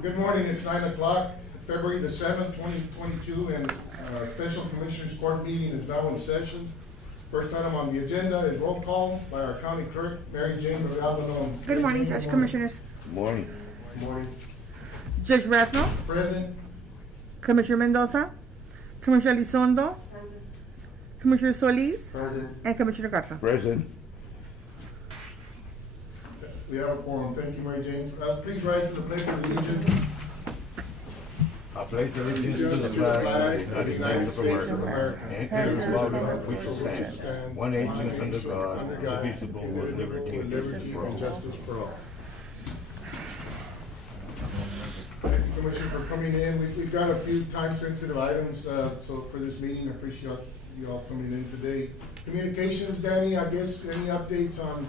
Good morning, it's 9 o'clock, February the 7th, 2022, and special Commissioners Court meeting is now in session. First item on the agenda is roll call by our County Clerk, Mary Jane Albanone. Good morning, Judge, Commissioners. Good morning. Good morning. Judge Rathno, Present. Commissioner Mendoza, Commissioner Elizondo, Present. Commissioner Solis, Present. and Commissioner Garza. Present. We have a quorum. Thank you, Mary Jane. Please rise for the pledge of allegiance. I pledge allegiance to the flag of the United States of America and to the republic for which it stands, one nation under God, indivisible, with liberty and justice for all. Thank you, Commissioner, for coming in. We've got a few time-sensitive items, so for this meeting, I appreciate you all coming in today. Communications, Danny, I guess, any updates on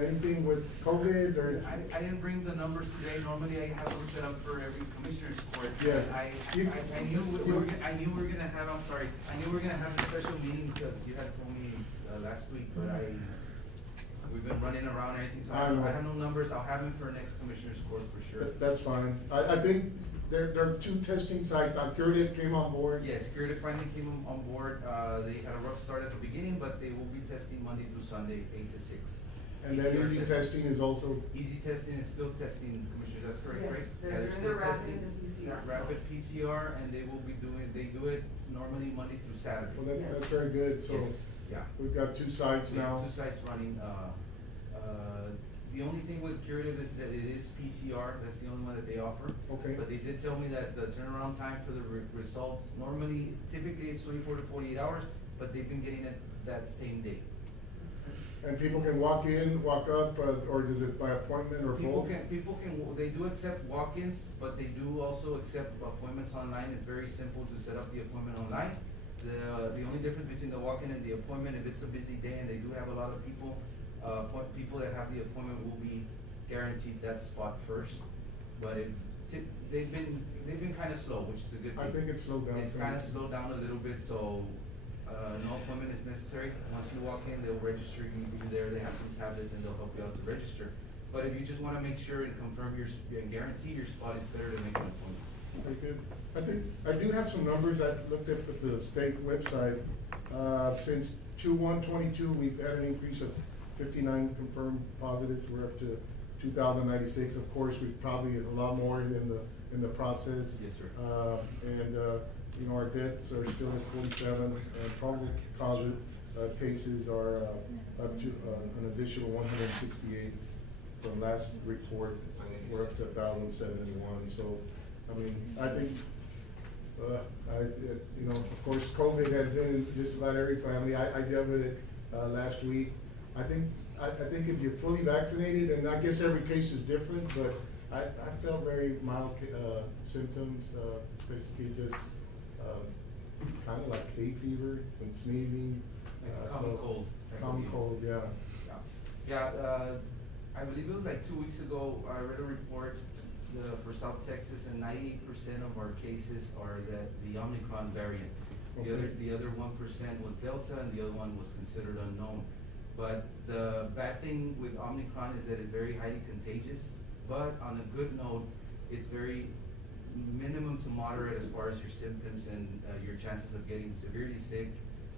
anything with COVID or? I didn't bring the numbers today. Normally I have them set up for every commissioner's court. Yes. I knew we were gonna have, I'm sorry, I knew we were gonna have a special meeting because you had told me last week, but we've been running around and everything, so I have no numbers. I'll have them for next commissioner's court for sure. That's fine. I think there are two testing sites. Curative came on board. Yes, Curative finally came on board. They had a rough start at the beginning, but they will be testing Monday through Sunday, 8 to 6. And then easy testing is also. Easy testing is still testing, commissioners, that's correct, right? Yes, Yeah, they're still doing the rapid testing. and PCR. Rapid PCR, and they will be doing, they do it normally Monday through Saturday. Well, that's very good. So Yes, yeah. we've got two sites We have now. two sites running, the only thing with Curative is that it is PCR, that's the only one that they offer. Okay. But they did tell me that the turnaround time for the results, normally, typically it's 24 to 48 hours, but they've been getting it that same day. And people can walk in, walk up, or is it by appointment or both? People can, they do accept walk-ins, but they do also accept appointments online. It's very simple to set up the appointment online. The only difference between the walk-in and the appointment, if it's a busy day and they do have a lot of people, people that have the appointment will be guaranteed that spot first. But they've been kind of slow, which is a good thing. I think it's slowed down. It's kind of slowed down a little bit, so no appointment is necessary. Once you walk in, they'll register you there. They have some tablets and they'll help you out to register. But if you just want to make sure and confirm and guarantee your spot, it's better to make an appointment. Very good. I think, I do have some numbers I looked at the state website. Since 2/1/22, we've had an increase of 59 confirmed positives. We're up to 2,096. Of course, we've probably a lot more in the process. Yes, sir. You know, our deaths are still at 47, and probable cause cases are up to an additional 168 from last report. We're up to 1,071. So, I mean, I think, you know, of course, COVID has been in just about every family. I dealt with it last week. I think if you're fully vaccinated, and I guess every case is different, but I felt very mild symptoms, basically just kind of like hay fever and sneezing. Common cold. Common cold, yeah. Yeah, I believe it was like 2 weeks ago, I read a report for South Texas, and 98% of our cases are the Omicron variant. Okay. The other 1% was Delta, and the other one was considered unknown. But the bad thing with Omicron is that it's very highly contagious, but on a good note, it's very minimum to moderate as far as your symptoms and your chances of getting severely sick,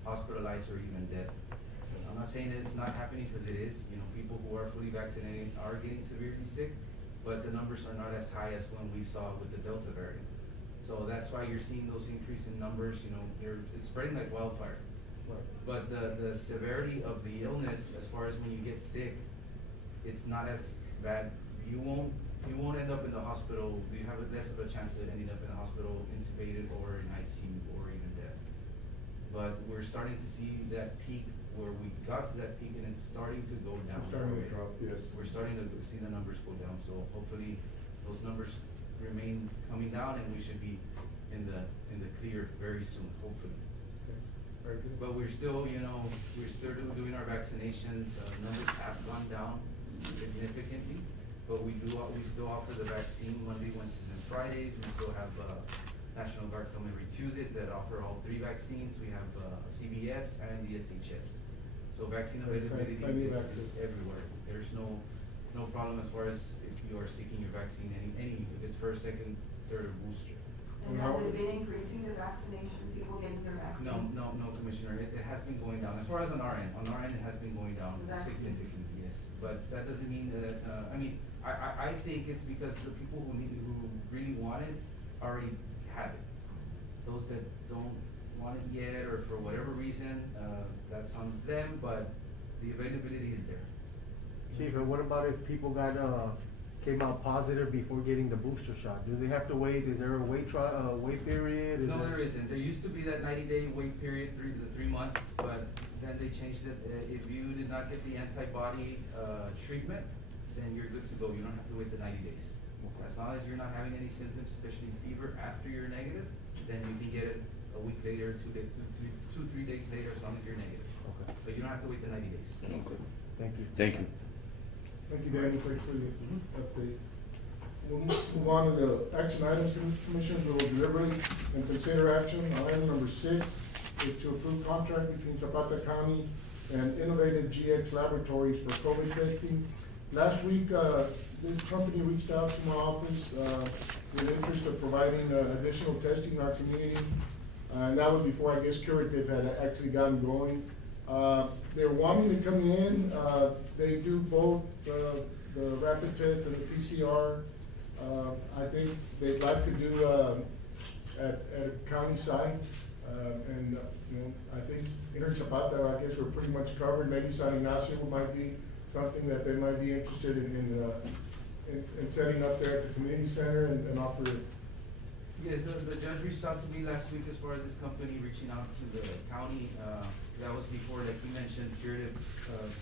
hospitalized, or even death. I'm not saying that it's not happening, because it is. You know, people who are fully vaccinated are getting severely sick, but the numbers are not as high as when we saw with the Delta variant. So that's why you're seeing those increase in numbers. You know, it's spreading like wildfire. Right. But the severity of the illness, as far as when you get sick, it's not as bad. You won't end up in the hospital. You have less of a chance of ending up in the hospital, intubated, or in ICU, or even death. But we're starting to see that peak where we got to that peak, and it's starting to go down. It's starting to drop, yes. We're starting to see the numbers go down. So hopefully those numbers remain coming down, and we should be in the clear very soon, hopefully. Very good. But we're still, you know, we're still doing our vaccinations. Numbers have gone down significantly, but we still offer the vaccine Monday, Wednesdays, and Fridays. We still have National Guard come every Tuesdays that offer all 3 vaccines. We have CBS and the SHS. So vaccine availability is everywhere. There's no no problem as far as if you are seeking your vaccine, if it's first, second, third, or booster. And has it been increasing the vaccination, people getting their vaccine? No, Commissioner, it has been going down. As far as on our end, it has been going down The vaccine. significantly, yes. But that doesn't mean that, I think it's because the people who really want it already have it. Those that don't want it yet, or for whatever reason, that's on them, but the availability is there. Chief, and what about if people came out positive before getting the booster shot? Do they have to wait? Is there a wait period? No, there isn't. There used to be that 90-day wait period, 3 months, but then they changed it. If you did not get the antibody treatment, then you're good to go. You don't have to wait the 90 days. As long as you're not having any symptoms, especially fever, after you're negative, then you can get it a week later, 2-3 days later, as long as you're negative. Okay. But you don't have to wait the 90 days. Okay. Thank you. Thank you. Thank you, Danny, for the update. We'll move on to the action items, Commissioners. We will deliberate and consider action on item number 6 is to approve contract between Zapata County and Innovative GX Laboratories for COVID testing. Last week, this company reached out to my office with interest of providing additional testing in our community. And that was before, I guess, Curative had actually gotten going. They're wanting to come in. They do both the rapid test and the PCR. I think they'd like to do at a county site. I think in Zapata, I guess we're pretty much covered. Maybe San Ignacio might be something that they might be interested in setting up there at the community center and offer. Yes, the judge reached out to me last week as far as this company reaching out to the county. That was before, like you mentioned, Curative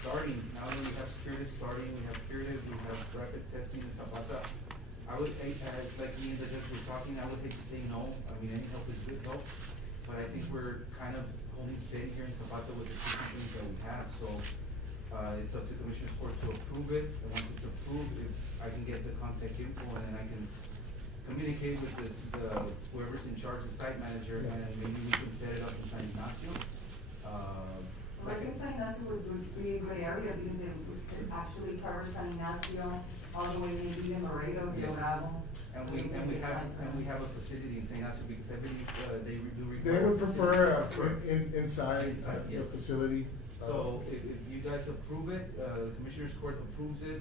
starting. Now that we have Curative starting, we have Curative, we have rapid testing in Zapata. I would hate, as like me and the judge were talking, I would hate to say no. I mean, any help is good help. But I think we're kind of holding steady here in Zapata with the 2 companies that we have. So it's up to Commissioner's Court to approve it. And once it's approved, if I can get the contact info, and then I can communicate with the whoever's in charge, the site manager, and maybe we can set it up in San Ignacio. Well, I think San Ignacio would be a good area because it would actually cover San Ignacio all the way maybe in Laredo, Rio Yes. Bravo. And we have a facility in San Ignacio because I believe they do require. They would prefer inside Inside, the yes. facility. So if you guys approve it, the Commissioner's Court approves it,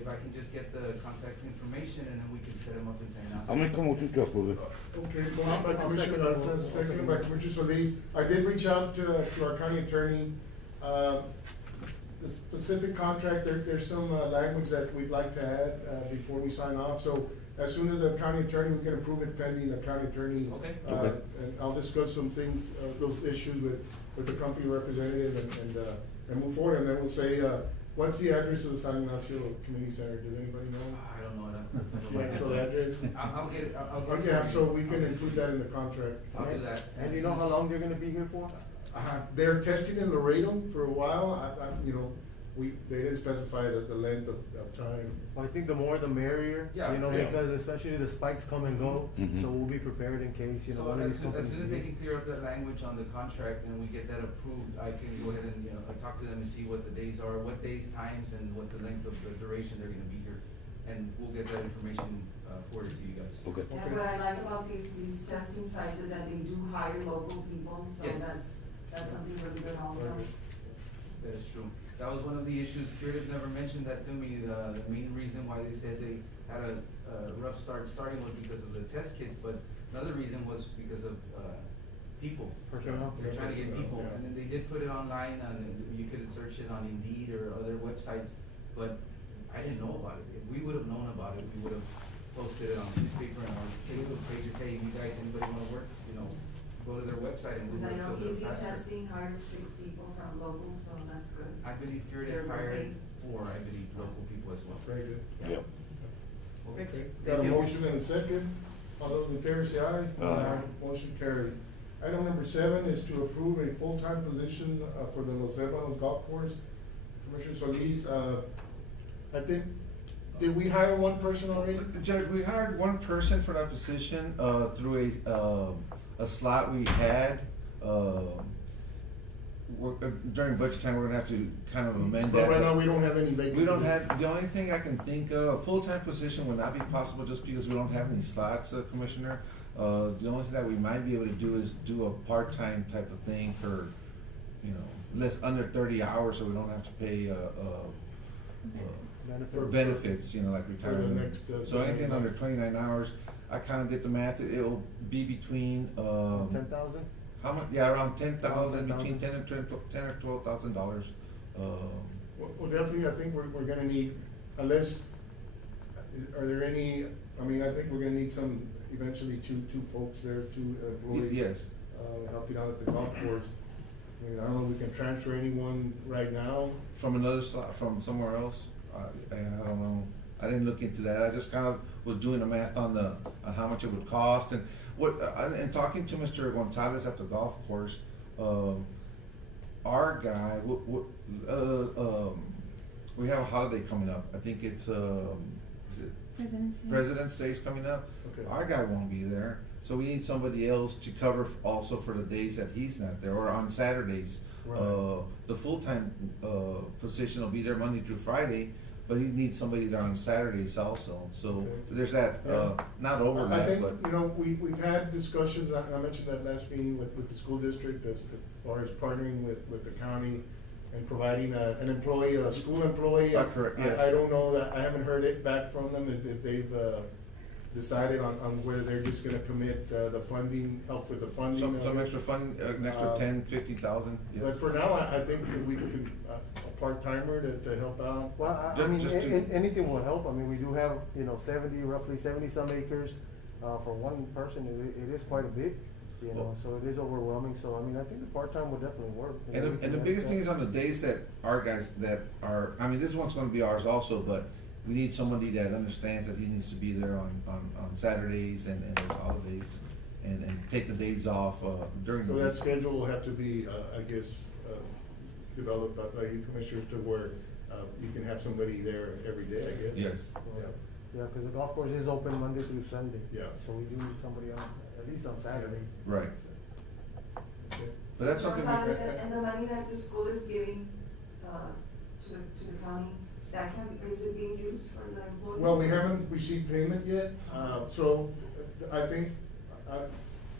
if I can just get the contact information, and then we can set them up in San Ignacio. I'll make a motion to approve it. Okay, motion by I'll Commissioner second that. Garza, seconded by Commissioner Solis. I did reach out to our county attorney. The specific contract, there's some language that we'd like to add before we sign off. So as soon as the county attorney, we can approve it pending the county attorney. Okay. Okay. And I'll discuss some things, those issues with the company representative and move forward. And then we'll say, what's the address of the San Ignacio Community Center? Does anybody know? I don't know that. The actual address? I'll get it, I'll get it. Okay, so we can include that in the contract. I'll do that. And you know how long they're gonna be here for? They're testing in Laredo for a while. They didn't specify the length of time. Well, I think the more the merrier, Yeah, you know, yeah. because especially the spikes come and go, Mhm. so we'll be prepared in case, you know, So one of as these soon companies. as they can clear up that language on the contract and we get that approved, I can go ahead and, talk to them and see what the days are, what days, times, and what the length of the duration they're gonna be here. And we'll get that information, forwarded to you guys. Okay. And what I like about these testing sites is that they do hire local people, so Yes. that's something really good also. That is true. That was one of the issues. Curative never mentioned that to me. The main reason why they said they had a rough starting was because of the test kits, but another reason was because of people. Personnel. They're trying to get people, Yeah. and then they did put it online, and you could search it on Indeed or other websites, but I didn't know about it. If we would have known about it, we would have posted it on newspaper and our Facebook pages. Hey, you guys, anybody want to work? Go to their website and we'll. Because I know fill the Easy faster. Testing hired 6 people from local, so that's good. I believe They're Curative hired paid. 4, I believe, local people as well. Very good. Yep. Okay. Got a Thank you. motion and a second. All those in favor say aye. Aye. Motion carried. Item number 7 is to approve a full-time position for the Los Hermanos Golf Course. Commissioner Solis, I think, did we hire one person already? Judge, we hired one person for that position, through a slot we had. during budget time, we're gonna have to kind of amend But that. right now, we don't have any vacancies. We don't have, the only thing I can think of, a full-time position would not be possible just because we don't have any slots, Commissioner. The only thing that we might be able to do is do a part-time type of thing for, you know, less, under 30 hours, so we don't have to pay, benefits, you know, like For the retirement. next, So anything under 29 hours, I kinda did the math, it'll be between, 10,000? how much, yeah, around 10,000, 10,000. between 10 or $12,000. Well, definitely, I think we're gonna need, unless, are there any, I mean, I think we're gonna need some, eventually two folks there, two employees. Yes. Helping out at the golf course. I mean, I don't know if we can transfer anyone right now. From another slot, from somewhere else, I don't know, I didn't look into that, I just kind of was doing the math on how much it would cost, and and talking to Mr. Gonzalez at the golf course, our guy, we have a holiday coming up, I think it's, is it President's Day's coming up? Okay. Our guy won't be there, so we need somebody else to cover also for the days that he's not there, or on Saturdays. Right. The full-time, position will be there Monday through Friday, but he needs somebody there on Saturdays also, so Okay. there's that, not overlap, I think, but. you know, we've had discussions, I mentioned that last meeting with the school district as far as partnering with the county and providing an employee, a school employee. Correct, yes. I don't know that, I haven't heard it back from them if they've, decided on whether they're just gonna commit, the funding, help with the funding. Some extra fund, an extra 10, 50,000, yes. But for now, I think if we could, a part-timer to help out. Well, I Ju- mean, just to- anything will help. I mean, we do have, you know, roughly 70-some acres. For one person, it is quite a bit, you know, Well- so it is overwhelming. So, I mean, I think the part-time would definitely work. You know, we And can the have biggest that. thing is on the days that our guys that are, I mean, this one's gonna be ours also, but we need somebody that understands that he needs to be there on Saturdays and those holidays, and take the days off, during the So week. that schedule will have to be, I guess, developed by you commissioners to where, you can have somebody there every day, I guess. Yes. Yeah. Yeah, because the golf course is open Monday through Sunday. Yeah. So we do need somebody on, at least on Saturdays. Right, Okay. but that's something. Gonzalez, and the money that the school is giving, to the county, is it being used for the employees? Well, we haven't received payment yet, so I think,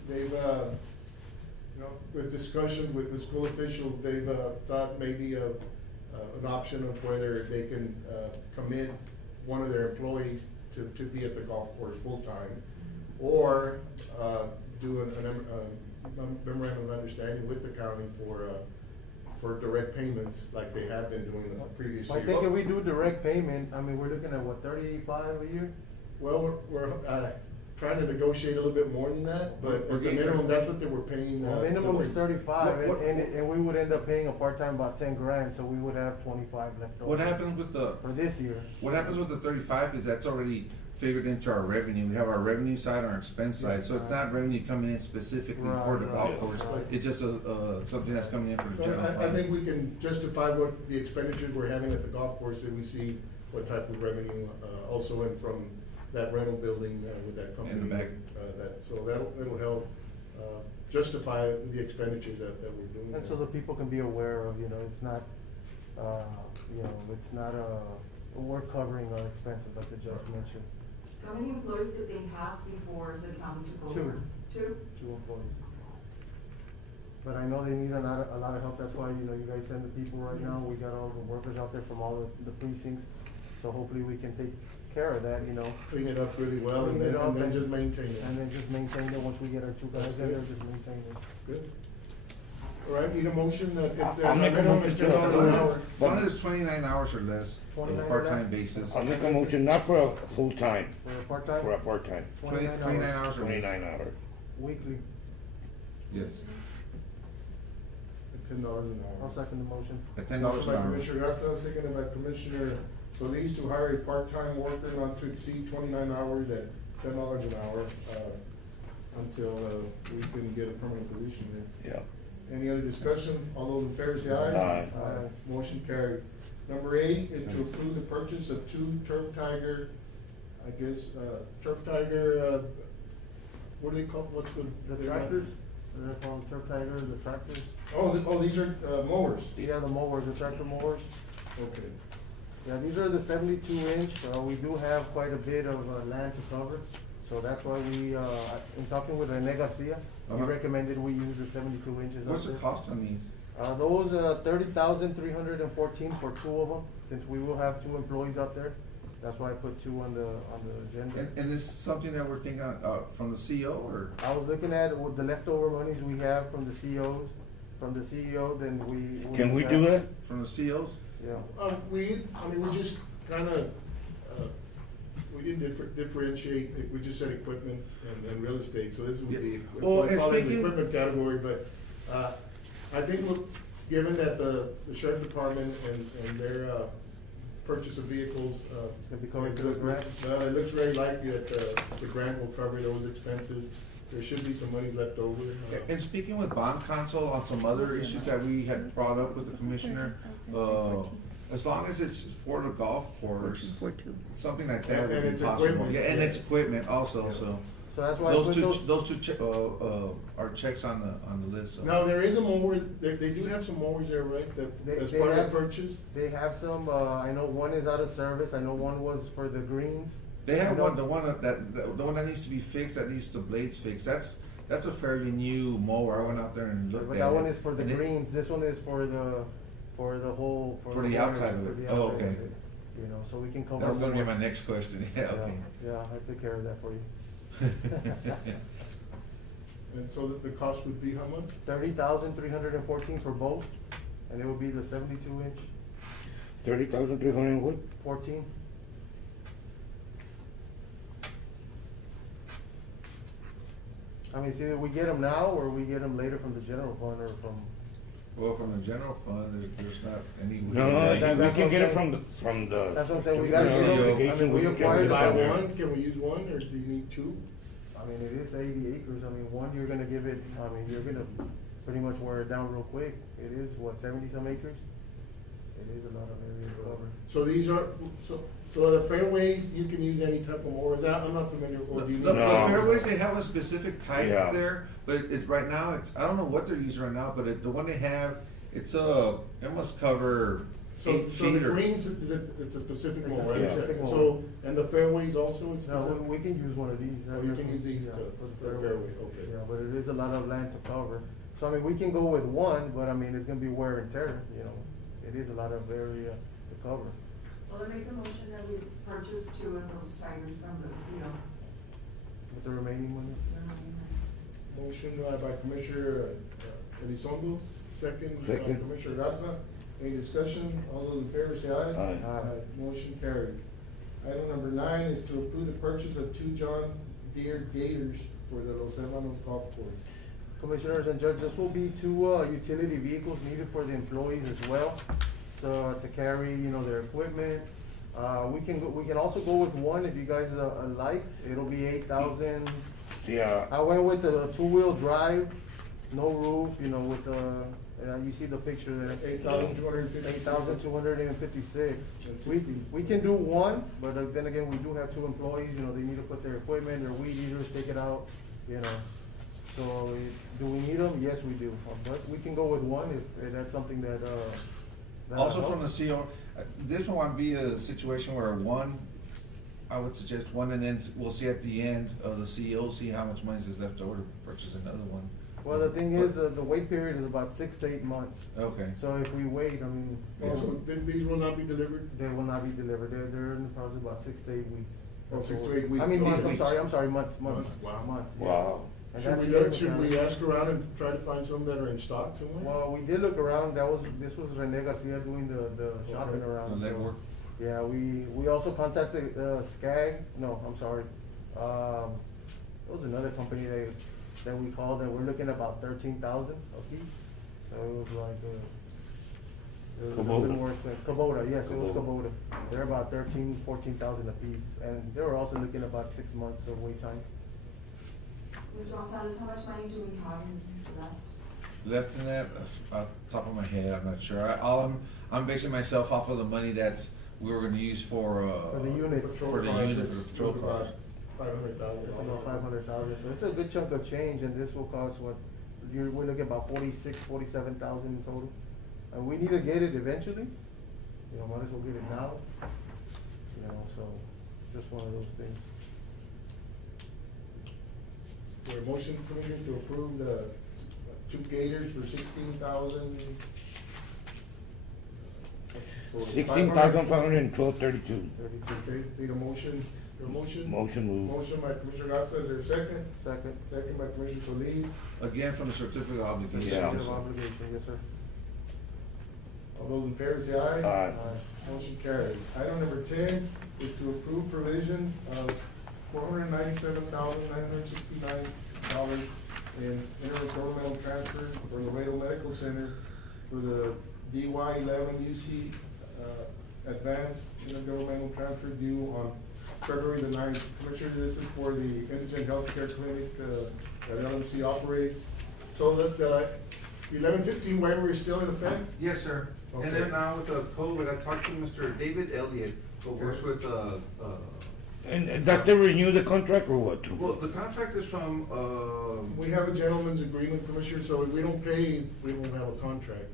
they've, you know, with discussion with the school officials, they've, thought maybe of, an option of whether they can, commit one of their employees to be at the golf course full-time, or, do a memorandum of understanding with the county for direct payments like they have been doing in the previous year. I think if we do direct payment, I mean, we're looking at what, 35 a year? Well, we're trying to negotiate a little bit more than that, but We're at the getting- minimum, that's what they were paying. The minimum is 35, What- and we would end up paying a part-time about 10 grand, so we would have 25 left over. What happens with For this year. what happens with the 35 is that's already figured into our revenue. We have our revenue side, our expense side, so it's not revenue coming in specifically for the Right, golf right, course. right. It's just something that's coming in for the So general fund. I think we can justify what the expenditures we're having at the golf course, and we see what type of revenue, also in from that rental building, with that company. In the back. So that'll help, justify the expenditures that we're doing. And so the people can be aware of, you know, it's not, you know, it's not we're covering our expenses like the judge mentioned. How many employees did they have before the county took Two. over? Two? 2 employees. But I know they need a lot of help, that's why, you know, you guys send the people right now, we got all the workers out there from all the precincts, so hopefully we can take care of that, you know. Clean it up really well, and Clean it up then just maintain it. And then just maintain it, once we get our 2 guys in there, just maintain it. Good. All right, need a motion that if I'll the make a minimum motion is to $10 an hour. As long as it's 29 hours or less, on a 29 or part-time less? basis. I'll make a motion not for a full-time, For a part-time? for a part-time, 29 hours or less. 29 hours. Weekly, Yes, $10 an hour. I'll second the motion. at $10 Motion an by hour. Commissioner Garza, seconded by Commissioner Solis to hire a part-time worker not to exceed 29 hours at $10 an hour, until, we can get a permanent position there. Yeah. Any other discussion? All those in favor say aye. Aye. Motion carried. Number 8 is to approve the purchase of 2 Turf Tiger, I guess, Turf Tiger, what do they call, what's the? The tractors, they're called Turf Tiger, the tractors. Oh, these are mowers. Yeah, the mowers, the tractor mowers. Okay. Yeah, these are the 72-inch. We do have quite a bit of land to cover. So that's why we, in talking with Rene Garcia, he Uh-huh. recommended we use the 72 inches. What's out the there. cost on these? Those, 30,314 for two of them, since we will have two employees out there. That's why I put two on the agenda. And this is something that we're thinking, from the CEO or? I was looking at with the leftover monies we have from the CEO, then we. Can we do that? From the CEOs? Yeah. We just kinda, we didn't differentiate, we just said equipment and real estate, so this would be, Well, we and call it the speaking- equipment category, but, I think, look, given that the sheriff department and their, purchase of vehicles, Can be covered through the grant? it looks very likely that, the grant will cover those expenses. There should be some money left over. And speaking with bond counsel on some other issues that we had brought up with the commissioner, as long as it's for the golf course, 14. something like that And would it's be possible. equipment. Yeah, and it's equipment also, Yeah. so. So that's why I put Those two are checks on the list, so. Now, there is a mower, they do have some mowers there, right, that's They part of have- the purchase? They have some, I know one is out of service, I know one was for the greens. They have I know- one, the one that needs to be fixed, that needs the blades fixed, that's a fairly new mower, I went out there and looked at But it. that one is for the and it- greens, this one is for the whole. For the outside of it. the Oh, outside okay. of it, You know, so we can cover. That was gonna be more. my next question, yeah, okay. Yeah, I took care of that for you. And so the cost would be how much? 30,314 for both, and it would be the 72-inch, 30,300 what? 14. I mean, it's either we get them now, or we get them later from the general fund, or from. Well, from the general fund, there's not any. No, that's we what can I'm get it saying. from the. That's what I'm saying, we gotta see it. I mean, we Can acquired we the buy land. one, can we use one, or do you need two? I mean, it is 80 acres, I mean, one, you're gonna give it, I mean, you're gonna pretty much wear it down real quick. It is, what, 70-some acres? It is a lot of area to cover. So these are, so the fairways, you can use any type of mower, I'm not familiar, or do you need? The No. fairways, they have a specific type Yeah. there, but it's, right now, I don't know what they're using right now, but the one they have, it must cover So 8 the feet or. greens, it's a specific It's a mower, right? specific mower. So, and the fairways also, it's No, specific? we can use one of these. Oh, you can use these Yeah, to- for the for the fairway. fairway, okay. Yeah, but it is a lot of land to cover. So, I mean, we can go with one, but I mean, it's gonna be wear and tear, you know. It is a lot of area to cover. Well, I make a motion that we purchase two of those tires from the CO. With the remaining money. Motion by Commissioner Elizondo, second by Second. Commissioner Garza. Any discussion? All those in favor say aye. Aye. Motion carried. Item number 9 is to approve the purchase of 2 John Deere Gators for the Los Hermanos Golf Course. Commissioners and Judge, this will be two, utility vehicles needed for the employees as well. So, to carry, you know, their equipment. We can also go with one if you guys, like. It'll be 8,000. Yeah, I went with the two-wheel drive, no roof, you know, with the, you see the picture there. 8,256. 8,256. That's We, 60. we can do one, but then again, we do have two employees, you know, they need to put their equipment, their weed eaters, take it out, you know. So, do we need them? Yes, we do, but we can go with one if that's something that, Also from the CO, this one might be a situation where I would suggest one, and then we'll see at the end of the CEO, see how much money is left over to purchase another one. Well, the thing is, the wait period is about 6 to 8 months. Okay. So if we wait, I mean. Also, these will not be delivered? They will not be delivered, they're in the process about 6 to 8 weeks. Oh, 6 to 8 weeks. I mean, months, Weeks. I'm sorry, months. Months, wow. Months, yes. wow. And Should that's we, it. should we ask around and try to find some that are in stock somewhere? Well, we did look around, this was Rene Garcia doing the shopping Okay. around. The so- legwork. Yeah, we also contacted, Skag, no, I'm sorry. It was another company that we called, and we're looking at about 13,000 a piece. So it was like, it was a little bit Kubota. more expensive. Kubota, yes, it was Kubota. Kubota. They're about 14,000 a piece, and they were also looking at about 6 months of wait time. Mr. Gonzalez, how much money do we have in left? Left in that, off the top of my head, I'm not sure. I'm basing myself off of the money we were gonna use for the units. For the units, for the patrol cars. 500,000. It's about 500,000, so it's a good chunk of change, and this will cost what, we're looking at about 47,000 in total. And we need to get it eventually, you know, might as well get it now, you know, so, just one of those things. For a motion, Commissioner, to approve the two gators for 16,000. 16,512.32. Okay, need a motion, your motion? Motion moved. Motion by Commissioner Garza, is there a second? Second. Second by Commissioner Solis. Again, from the certificate of obligation. Yeah. Certificate of obligation, yes, sir. All those in favor say aye. Aye. Motion carried. Item number 10 is to approve provision of $497,969 in intergovernmental transfer for Laredo Medical Center for the DY11 UC advanced intergovernmental transfer due on February the 9th. Commissioner, this is for the indigent healthcare clinic that LMC operates. So that the 1115 waiver is still in effect? Yes, sir. Okay. And then now with the COVID, I talked to Mr. David Elliott, who works with, And does they renew the contract or what? well, the contract is from, We have a gentleman's agreement, Commissioner, so if we don't pay, we won't have a contract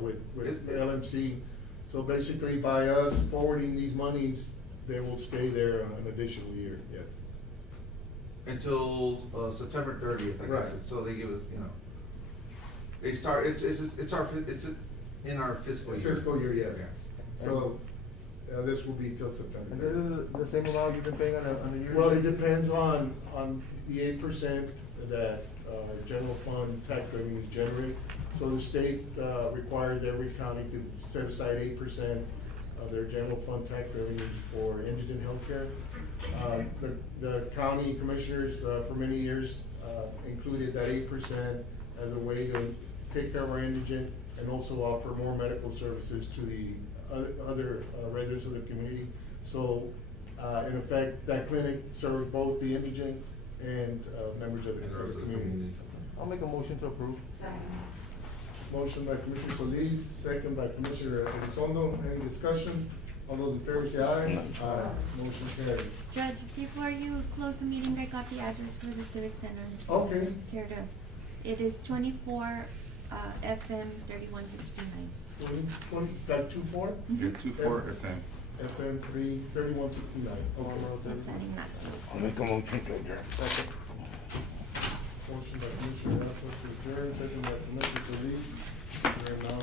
with LMC. So basically, by us forwarding these monies, they will stay there an additional year, yes. until, September 30th, I Right. guess. So they give us, you know, they start, it's in our fiscal year. Fiscal year, yes. Yeah. So, this will be till And September. this is the same amount you've been paying on a yearly? Well, it depends on the 8% that general fund tax revenues generate. So the state requires every county to set aside 8% of their general fund tax revenues for indigent healthcare. The county commissioners, for many years, included that 8% as a way to take care of our indigent and also offer more medical services to the other residents of the community. So, in effect, that clinic serves both the indigent and members of the community. I'll make a motion to approve. Second. Motion by Commissioner Solis, second by Commissioner Elizondo. Any discussion? All those in favor say aye. Aye. Motion carried. Judge, before you close the meeting, I got the address for the Civic Center. Okay. Care to, it is 24 FM 3169. 24? Yeah, 2-4 FM. FM 3169. Okay. That's at Ignacio. I'll make a motion to adjourn. Second. Motion by Commissioner Garza to adjourn, second by Commissioner Solis. We are now